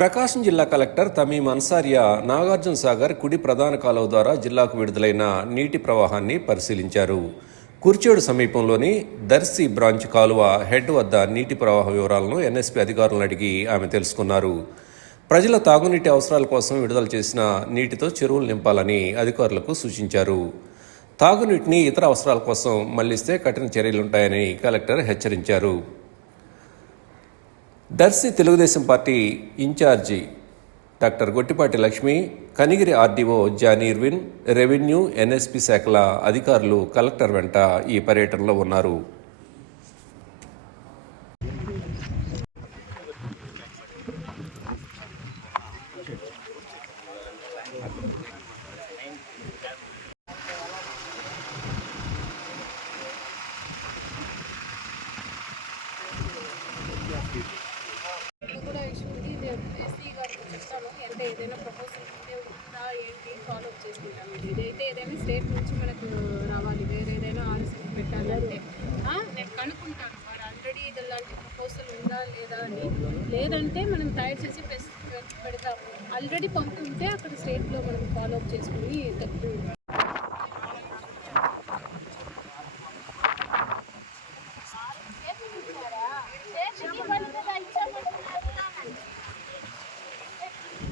ప్రకాశం జిల్లా కలెక్టర్ తమీం అన్సారియా నాగార్జున సాగర్ కుడి ప్రధాన కాలువ ద్వారా జిల్లాకు విడుదలైన నీటి ప్రవాహాన్ని పరిశీలించారు. కుర్చేడు సమీపంలోని దర్శి బ్రాంచ్ కాలువ హెడ్ వద్ద నీటి ప్రవాహ వివరాలను ఎన్ఎస్పీ అధికారులను అడిగి ఆమె తెలుసుకున్నారు. ప్రజల తాగునీటి అవసరాల కోసం విడుదల చేసిన నీటితో చెరువులు నింపాలని అధికారులకు సూచించారు. తాగునీటిని ఇతర అవసరాల కోసం మళ్ళిస్తే కఠిన చర్యలుంటాయని కలెక్టర్ హెచ్చరించారు. Darsi Telugu Desam party incharge doctor Gottipati Lakshmi Kanigiri RDO జానీర్విన్ revenue NSP శాఖల అధికారులు కలెక్టర్ వెంట ఈ పర్యటనలో ఉన్నారు. ఇది అంటే ఏదైనా ప్రపోజల్ ఉంటే ఉందా ఏంటి? ఫాలో అప్ చేసుకుంటాం ఇదైతే ఏదైనా స్టేట్ నుంచి మనకు రావాలి. వేరే ఏదైనా ఆలోచన పెట్టాలి అంటే నేను కనుక్కుంటాను. మరి ఆల్రెడీ ఇలాంటి ప్రపోజల్ ఉందా లేదా అని. లేదంటే మనం తయారు చేసి పెడతాము. ఆల్రెడీ పంపి ఉంటే అక్కడ స్టేట్లో మనం ఫాలో అప్ చేసుకుని